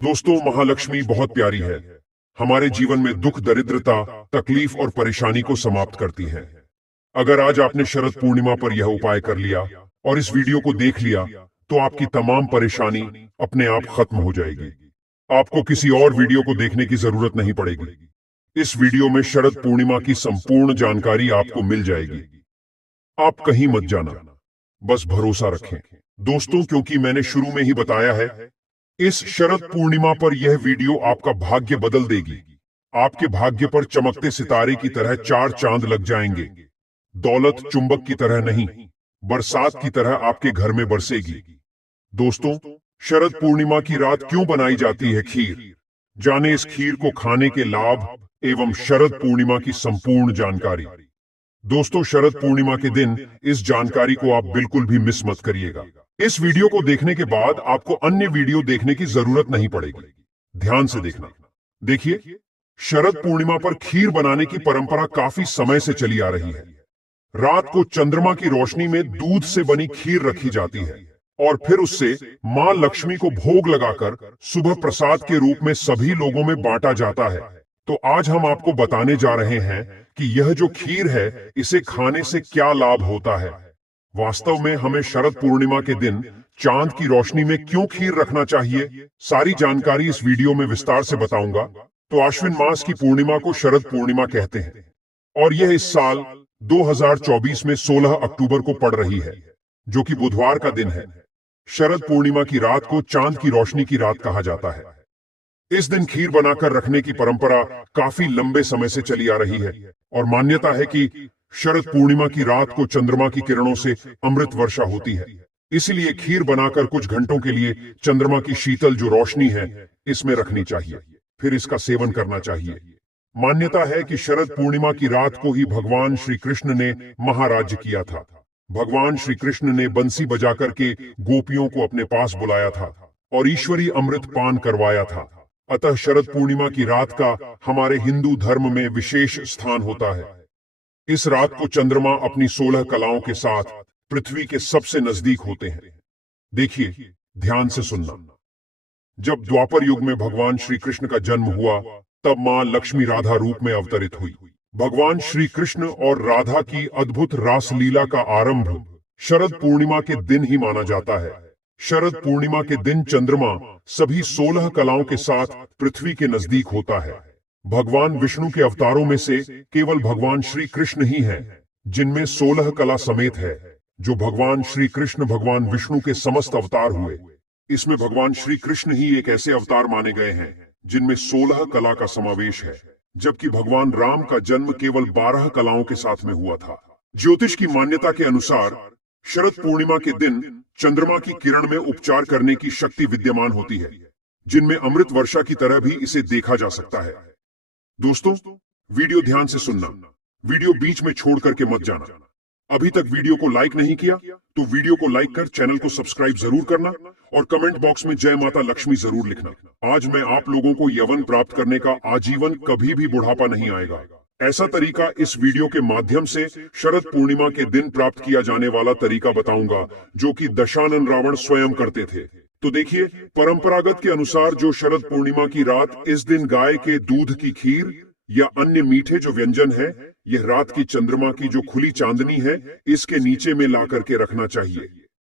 दोस्तों, महालक्ष्मी बहुत प्यारी है। हमारे जीवन में दुख, दरिद्रता, तकलीफ और परेशानी को समाप्त करती है। अगर आज आपने शरद पूर्णिमा पर यह उपाय कर लिया और इस वीडियो को देख लिया, तो आपकी तमाम परेशानी अपने आप खत्म हो जाएगी। आपको किसी और वीडियो को देखने की जरूरत नहीं पड़ेगी। इस वीडियो में शरद पूर्णिमा की संपूर्ण जानकारी आपको मिल जाएगी। आप कहीं मत जाना, बस भरोसा रखें। दोस्तों, क्योंकि मैंने शुरू में ही बताया है, इस शरद पूर्णिमा पर यह वीडियो आपका भाग्य बदल देगी। आपके भाग्य पर चमकते सितारे की तरह चार चांद लग जाएंगे। दौलत चुंबक की तरह नहीं, बरसात की तरह आपके घर में बरसेगी। दोस्तों, शरद पूर्णिमा की रात क्यों बनाई जाती है खीर? जाने इस खीर को खाने के लाभ एवं शरद पूर्णिमा की संपूर्ण जानकारी। दोस्तों, शरद पूर्णिमा के दिन इस जानकारी को आप बिल्कुल भी मिस मत करिएगा। इस वीडियो को देखने के बाद आपको अन्य वीडियो देखने की जरूरत नहीं पड़ेगी। ध्यान से देखना। देखिए, शरद पूर्णिमा पर खीर बनाने की परंपरा काफी समय से चली आ रही है। रात को चंद्रमा की रोशनी में दूध से बनी खीर रखी जाती है और फिर उससे मां लक्ष्मी को भोग लगाकर सुबह प्रसाद के रूप में सभी लोगों में बांटा जाता है। तो आज हम आपको बताने जा रहे हैं कि यह जो खीर है, इसे खाने से क्या लाभ होता है। वास्तव में हमें शरद पूर्णिमा के दिन चांद की रोशनी में क्यों खीर रखना चाहिए, सारी जानकारी इस वीडियो में विस्तार से बताऊंगा। तो आश्विन मास की पूर्णिमा को शरद पूर्णिमा कहते हैं और यह इस साल 2024 में 16 अक्टूबर को पड़ रही है, जो कि बुधवार का दिन है। शरद पूर्णिमा की रात को चांद की रोशनी की रात कहा जाता है। इस दिन खीर बनाकर रखने की परंपरा काफी लंबे समय से चली आ रही है और मान्यता है कि शरद पूर्णिमा की रात को चंद्रमा की किरणों से अमृत वर्षा होती है। इसीलिए खीर बनाकर कुछ घंटों के लिए चंद्रमा की शीतल जो रोशनी है, इसमें रखनी चाहिए, फिर इसका सेवन करना चाहिए। मान्यता है कि शरद पूर्णिमा की रात को ही भगवान श्री कृष्ण ने महाराज्य किया था। भगवान श्री कृष्ण ने बंसी बजाकर के गोपियों को अपने पास बुलाया था और ईश्वरीय अमृत पान करवाया था। अतः शरद पूर्णिमा की रात का हमारे हिंदू धर्म में विशेष स्थान होता है। इस रात को चंद्रमा अपनी 16 कलाओं के साथ पृथ्वी के सबसे नजदीक होते हैं। देखिए, ध्यान से सुनना। जब द्वापर युग में भगवान श्री कृष्ण का जन्म हुआ, तब मां लक्ष्मी राधा रूप में अवतरित हुई। भगवान श्री कृष्ण और राधा की अद्भुत रासलीला का आरंभ शरद पूर्णिमा के दिन ही माना जाता है। शरद पूर्णिमा के दिन चंद्रमा सभी 16 कलाओं के साथ पृथ्वी के नजदीक होता है। भगवान विष्णु के अवतारों में से केवल भगवान श्री कृष्ण ही हैं, जिनमें 16 कला समेत है। जो भगवान श्री कृष्ण भगवान विष्णु के समस्त अवतार हुए, इसमें भगवान श्री कृष्ण ही एक ऐसे अवतार माने गए हैं जिनमें 16 कला का समावेश है, जबकि भगवान राम का जन्म केवल 12 कलाओं के साथ में हुआ था। ज्योतिष की मान्यता के अनुसार शरद पूर्णिमा के दिन चंद्रमा की किरण में उपचार करने की शक्ति विद्यमान होती है, जिनमें अमृत वर्षा की तरह भी इसे देखा जा सकता है। दोस्तों, वीडियो ध्यान से सुनना, वीडियो बीच में छोड़ करके मत जाना। अभी तक वीडियो को लाइक नहीं किया तो वीडियो को लाइक कर चैनल को सब्सक्राइब जरूर करना और कमेंट बॉक्स में जय माता लक्ष्मी जरूर लिखना। आज मैं आप लोगों को यवन प्राप्त करने का आजीवन कभी भी बुढ़ापा नहीं आएगा, ऐसा तरीका इस वीडियो के माध्यम से शरद पूर्णिमा के दिन प्राप्त किया जाने वाला तरीका बताऊंगा, जो कि दशानन रावण स्वयं करते थे। तो देखिए, परंपरागत के अनुसार जो शरद पूर्णिमा की रात इस दिन गाय के दूध की खीर या अन्य मीठे जो व्यंजन है, यह रात की चंद्रमा की जो खुली चांदनी है, इसके नीचे में ला करके रखना चाहिए,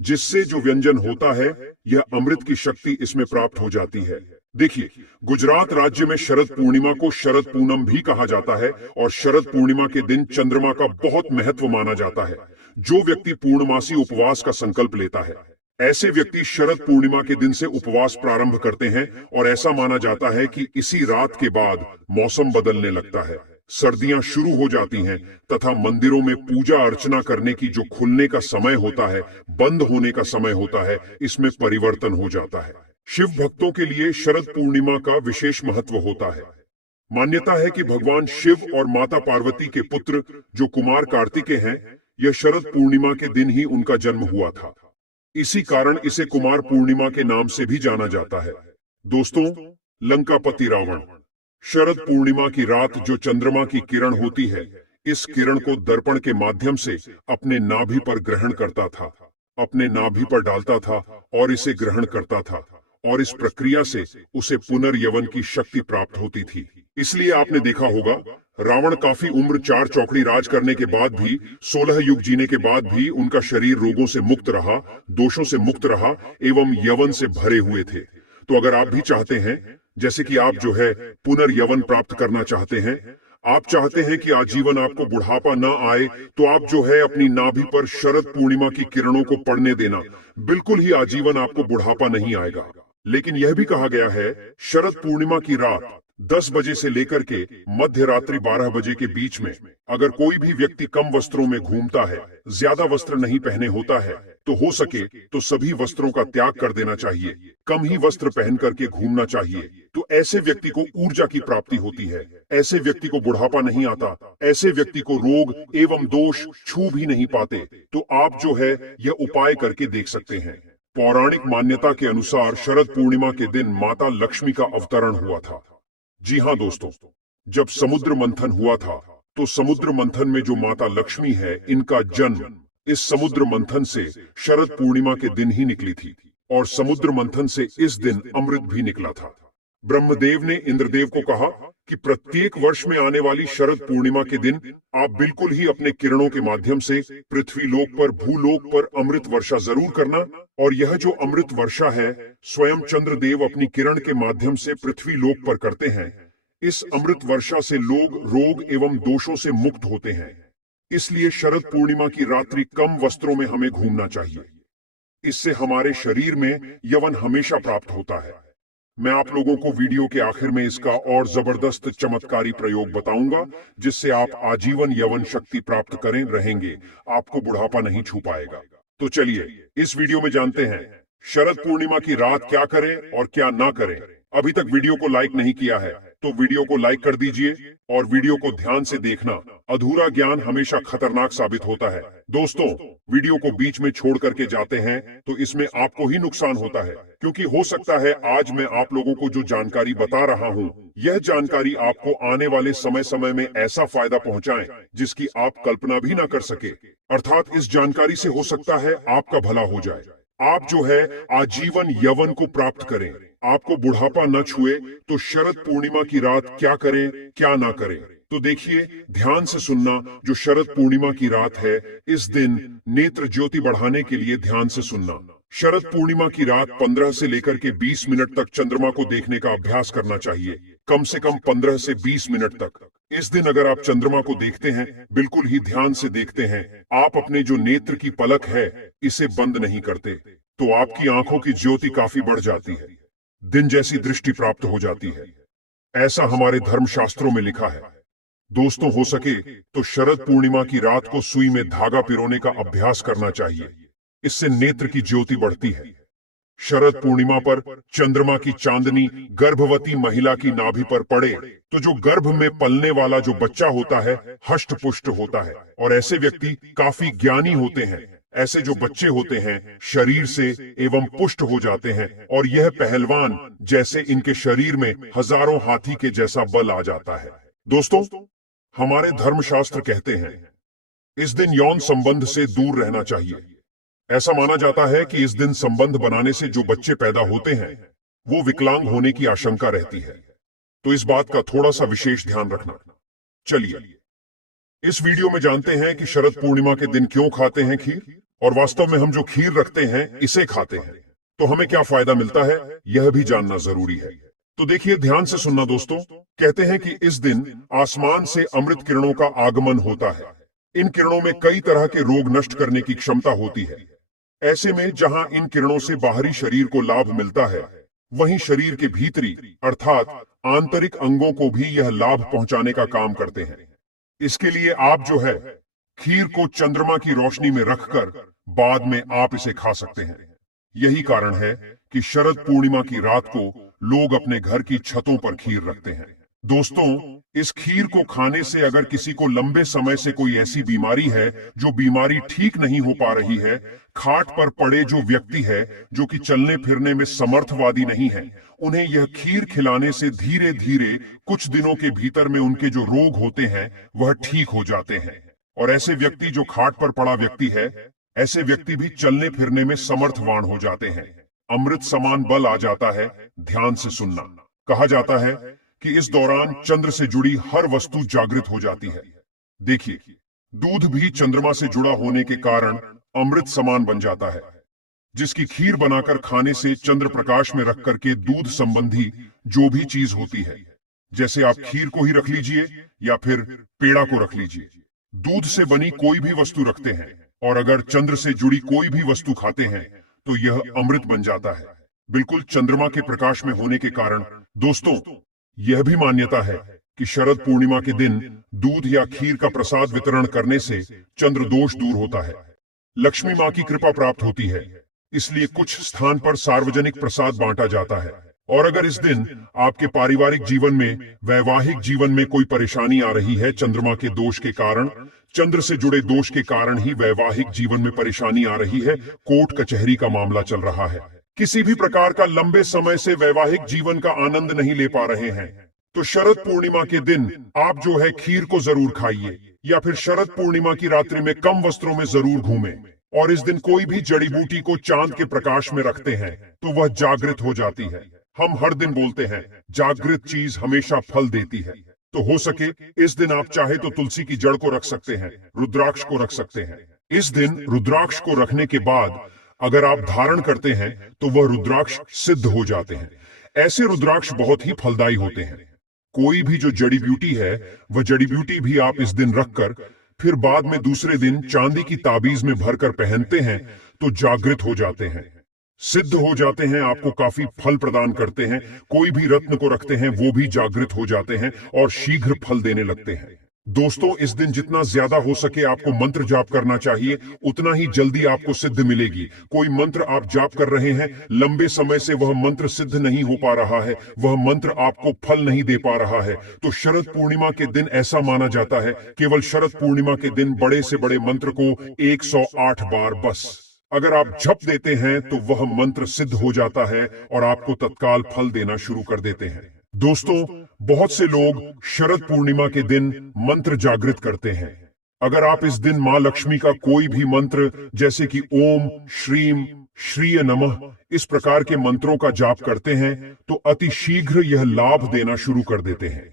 जिससे जो व्यंजन होता है, यह अमृत की शक्ति इसमें प्राप्त हो जाती है। देखिए, गुजरात राज्य में शरद पूर्णिमा को शरद पूनम भी कहा जाता है और शरद पूर्णिमा के दिन चंद्रमा का बहुत महत्व माना जाता है। जो व्यक्ति पूर्णमासी उपवास का संकल्प लेता है, ऐसे व्यक्ति शरद पूर्णिमा के दिन से उपवास प्रारंभ करते हैं और ऐसा माना जाता है कि इसी रात के बाद मौसम बदलने लगता है, सर्दियां शुरू हो जाती हैं तथा मंदिरों में पूजा अर्चना करने की जो खुलने का समय होता है, बंद होने का समय होता है, इसमें परिवर्तन हो जाता है। शिव भक्तों के लिए शरद पूर्णिमा का विशेष महत्व होता है। मान्यता है कि भगवान शिव और माता पार्वती के पुत्र जो कुमार कार्तिकेय हैं, यह शरद पूर्णिमा के दिन ही उनका जन्म हुआ था। इसी कारण इसे कुमार पूर्णिमा के नाम से भी जाना जाता है। दोस्तों, लंकापति रावण शरद पूर्णिमा की रात जो चंद्रमा की किरण होती है, इस किरण को दर्पण के माध्यम से अपने नाभि पर ग्रहण करता था, अपने नाभि पर डालता था और इसे ग्रहण करता था और इस प्रक्रिया से उसे पुनर्यवन की शक्ति प्राप्त होती थी। इसलिए आपने देखा होगा, रावण काफी उम्र चार चौकड़ी राज करने के बाद भी, 16 युग जीने के बाद भी उनका शरीर रोगों से मुक्त रहा, दोषों से मुक्त रहा एवं यवन से भरे हुए थे। तो अगर आप भी चाहते हैं, जैसे कि आप जो है पुनर्यवन प्राप्त करना चाहते हैं, आप चाहते हैं कि आजीवन आपको बुढ़ापा ना आए, तो आप जो है अपनी नाभि पर शरद पूर्णिमा की किरणों को पड़ने देना। बिल्कुल ही आजीवन आपको बुढ़ापा नहीं आएगा। लेकिन यह भी कहा गया है, शरद पूर्णिमा की रात 10 बजे से लेकर के मध्य रात्रि 12 बजे के बीच में अगर कोई भी व्यक्ति कम वस्त्रों में घूमता है, ज्यादा वस्त्र नहीं पहने होता है, तो हो सके तो सभी वस्त्रों का त्याग कर देना चाहिए, कम ही वस्त्र पहन करके घूमना चाहिए। तो ऐसे व्यक्ति को ऊर्जा की प्राप्ति होती है, ऐसे व्यक्ति को बुढ़ापा नहीं आता, ऐसे व्यक्ति को रोग एवं दोष छू भी नहीं पाते। तो आप जो है यह उपाय करके देख सकते हैं। पौराणिक मान्यता के अनुसार शरद पूर्णिमा के दिन माता लक्ष्मी का अवतरण हुआ था। जी हाँ दोस्तों, जब समुद्र मंथन हुआ था, तो समुद्र मंथन में जो माता लक्ष्मी है, इनका जन्म इस समुद्र मंथन से शरद पूर्णिमा के दिन ही निकली थी, और समुद्र मंथन से इस दिन अमृत भी निकला था। ब्रह्मदेव ने इंद्रदेव को कहा कि प्रत्येक वर्ष में आने वाली शरद पूर्णिमा के दिन आप बिल्कुल ही अपने किरणों के माध्यम से पृथ्वी लोक पर, भूलोक पर अमृत वर्षा जरूर करना। और यह जो अमृत वर्षा है, स्वयं चंद्रदेव अपनी किरण के माध्यम से पृथ्वी लोक पर करते हैं। इस अमृत वर्षा से लोग रोग एवं दोषों से मुक्त होते हैं। इसलिए शरद पूर्णिमा की रात्रि कम वस्त्रों में हमें घूमना चाहिए। इससे हमारे शरीर में यवन हमेशा प्राप्त होता है। मैं आप लोगों को वीडियो के आखिर में इसका और जबरदस्त चमत्कारी प्रयोग बताऊंगा, जिससे आप आजीवन यवन शक्ति प्राप्त करें रहेंगे, आपको बुढ़ापा नहीं छू पाएगा। तो चलिए इस वीडियो में जानते हैं शरद पूर्णिमा की रात क्या करें और क्या ना करें। अभी तक वीडियो को लाइक नहीं किया है तो वीडियो को लाइक कर दीजिए और वीडियो को ध्यान से देखना। अधूरा ज्ञान हमेशा खतरनाक साबित होता है। दोस्तों, वीडियो को बीच में छोड़ करके जाते हैं तो इसमें आपको ही नुकसान होता है, क्योंकि हो सकता है आज मैं आप लोगों को जो जानकारी बता रहा हूं, यह जानकारी आपको आने वाले समय समय में ऐसा फायदा पहुंचाए जिसकी आप कल्पना भी ना कर सके। अर्थात इस जानकारी से हो सकता है आपका भला हो जाए, आप जो है आजीवन यवन को प्राप्त करें, आपको बुढ़ापा न छुए। तो शरद पूर्णिमा की रात क्या करें क्या ना करें, तो देखिए ध्यान से सुनना। जो शरद पूर्णिमा की रात है, इस दिन नेत्र ज्योति बढ़ाने के लिए ध्यान से सुनना। शरद पूर्णिमा की रात 15 से लेकर के 20 मिनट तक चंद्रमा को देखने का अभ्यास करना चाहिए, कम से कम 15 से 20 मिनट तक। इस दिन अगर आप चंद्रमा को देखते हैं, बिल्कुल ही ध्यान से देखते हैं, आप अपने जो नेत्र की पलक है इसे बंद नहीं करते, तो आपकी आंखों की ज्योति काफी बढ़ जाती है, दिन जैसी दृष्टि प्राप्त हो जाती है। ऐसा हमारे धर्मशास्त्रों में लिखा है। दोस्तों, हो सके तो शरद पूर्णिमा की रात को सुई में धागा पिरोने का अभ्यास करना चाहिए, इससे नेत्र की ज्योति बढ़ती है। शरद पूर्णिमा पर चंद्रमा की चांदनी गर्भवती महिला की नाभि पर पड़े तो जो गर्भ में पलने वाला जो बच्चा होता है हष्ट पुष्ट होता है, और ऐसे व्यक्ति काफी ज्ञानी होते हैं। ऐसे जो बच्चे होते हैं शरीर से एवं पुष्ट हो जाते हैं, और यह पहलवान जैसे इनके शरीर में हजारों हाथी के जैसा बल आ जाता है। दोस्तों, हमारे धर्मशास्त्र कहते हैं इस दिन यौन संबंध से दूर रहना चाहिए। ऐसा माना जाता है कि इस दिन संबंध बनाने से जो बच्चे पैदा होते हैं वो विकलांग होने की आशंका रहती है, तो इस बात का थोड़ा सा विशेष ध्यान रखना। चलिए इस वीडियो में जानते हैं कि शरद पूर्णिमा के दिन क्यों खाते हैं खीर, और वास्तव में हम जो खीर रखते हैं इसे खाते हैं तो हमें क्या फायदा मिलता है, यह भी जानना जरूरी है। तो देखिए ध्यान से सुनना दोस्तों। कहते हैं कि इस दिन आसमान से अमृत किरणों का आगमन होता है। इन किरणों में कई तरह के रोग नष्ट करने की क्षमता होती है। ऐसे में जहां इन किरणों से बाहरी शरीर को लाभ मिलता है, वहीं शरीर के भीतरी अर्थात आंतरिक अंगों को भी यह लाभ पहुंचाने का काम करते हैं। इसके लिए आप जो है खीर को चंद्रमा की रोशनी में रखकर बाद में आप इसे खा सकते हैं। यही कारण है कि शरद पूर्णिमा की रात को लोग अपने घर की छतों पर खीर रखते हैं। दोस्तों, इस खीर को खाने से अगर किसी को लंबे समय से कोई ऐसी बीमारी है जो बीमारी ठीक नहीं हो पा रही है, खाट पर पड़े जो व्यक्ति है जो कि चलने फिरने में समर्थवादी नहीं है, उन्हें यह खीर खिलाने से धीरे धीरे कुछ दिनों के भीतर में उनके जो रोग होते हैं वह ठीक हो जाते हैं। और ऐसे व्यक्ति जो खाट पर पड़ा व्यक्ति है, ऐसे व्यक्ति भी चलने फिरने में समर्थवान हो जाते हैं। अमृत समान बल आ जाता है ध्यान से सुनना। कहा जाता है कि इस दौरान चंद्र से जुड़ी हर वस्तु जागृत हो जाती है। देखिए, दूध भी चंद्रमा से जुड़ा होने के कारण अमृत समान बन जाता है, जिसकी खीर बनाकर खाने से चंद्र प्रकाश में रख करके दूध संबंधी जो भी चीज होती है, जैसे आप खीर को ही रख लीजिए या फिर पेड़ा को रख लीजिए, दूध से बनी कोई भी वस्तु रखते हैं और अगर चंद्र से जुड़ी कोई भी वस्तु खाते हैं तो यह अमृत बन जाता है, बिल्कुल चंद्रमा के प्रकाश में होने के कारण। दोस्तों, यह भी मान्यता है कि शरद पूर्णिमा के दिन दूध या खीर का प्रसाद वितरण करने से चंद्र दोष दूर होता है, लक्ष्मी माँ की कृपा प्राप्त होती है। इसलिए कुछ स्थान पर सार्वजनिक प्रसाद बांटा जाता है। और अगर इस दिन आपके पारिवारिक जीवन में, वैवाहिक जीवन में कोई परेशानी आ रही है, चंद्रमा के दोष के कारण, चंद्र से जुड़े दोष के कारण ही वैवाहिक जीवन में परेशानी आ रही है, कोर्ट कचहरी का मामला चल रहा है, किसी भी प्रकार का लंबे समय से वैवाहिक जीवन का आनंद नहीं ले पा रहे हैं, तो शरद पूर्णिमा के दिन आप जो है खीर को जरूर खाइए या फिर शरद पूर्णिमा की रात्रि में कम वस्त्रों में जरूर घूमें। और इस दिन कोई भी जड़ी बूटी को चांद के प्रकाश में रखते हैं तो वह जागृत हो जाती है। हम हर दिन बोलते हैं जागृत चीज हमेशा फल देती है, तो हो सके इस दिन आप चाहे तो तुलसी की जड़ को रख सकते हैं, रुद्राक्ष को रख सकते हैं। इस दिन रुद्राक्ष को रखने के बाद अगर आप धारण करते हैं तो वह रुद्राक्ष सिद्ध हो जाते हैं। ऐसे रुद्राक्ष बहुत ही फलदायी होते हैं। कोई भी जो जड़ी बूटी है वह जड़ी बूटी भी आप इस दिन रखकर फिर बाद में दूसरे दिन चांदी की ताबीज में भरकर पहनते हैं तो जागृत हो जाते हैं, सिद्ध हो जाते हैं, आपको काफी फल प्रदान करते हैं। कोई भी रत्न को रखते हैं वो भी जागृत हो जाते हैं और शीघ्र फल देने लगते हैं। दोस्तों, इस दिन जितना ज्यादा हो सके आपको मंत्र जाप करना चाहिए, उतना ही जल्दी आपको सिद्ध मिलेगी। कोई मंत्र आप जाप कर रहे हैं, लंबे समय से वह मंत्र सिद्ध नहीं हो पा रहा है, वह मंत्र आपको फल नहीं दे पा रहा है, तो शरद पूर्णिमा के दिन ऐसा माना जाता है, केवल शरद पूर्णिमा के दिन बड़े से बड़े मंत्र को 108 बार बस अगर आप जप देते हैं तो वह मंत्र सिद्ध हो जाता है और आपको तत्काल फल देना शुरू कर देते हैं। दोस्तों, बहुत से लोग शरद पूर्णिमा के दिन मंत्र जागृत करते हैं। अगर आप इस दिन मां लक्ष्मी का कोई भी मंत्र जैसे कि ओम श्रीम श्रीय नमः इस प्रकार के मंत्रों का जाप करते हैं तो अति शीघ्र यह लाभ देना शुरू कर देते हैं।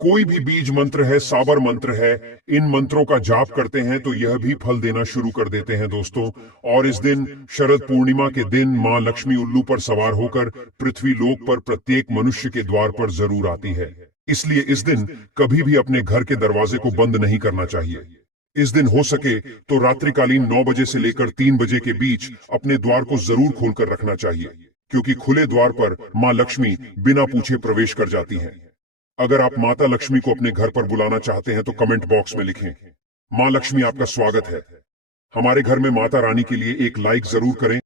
कोई भी बीज मंत्र है, साबर मंत्र है, इन मंत्रों का जाप करते हैं तो यह भी फल देना शुरू कर देते हैं। दोस्तों, और इस दिन शरद पूर्णिमा के दिन मां लक्ष्मी उल्लू पर सवार होकर पृथ्वी लोक पर प्रत्येक मनुष्य के द्वार पर जरूर आती है। इसलिए इस दिन कभी भी अपने घर के दरवाजे को बंद नहीं करना चाहिए। इस दिन हो सके तो रात्रिकालीन 9 बजे से लेकर 3 बजे के बीच अपने द्वार को जरूर खोलकर रखना चाहिए, क्योंकि खुले द्वार पर मां लक्ष्मी बिना पूछे प्रवेश कर जाती हैं। अगर आप माता लक्ष्मी को अपने घर पर बुलाना चाहते हैं तो कमेंट बॉक्स में लिखें, मां लक्ष्मी आपका स्वागत है। हमारे घर में माता रानी के लिए एक लाइक जरूर करें।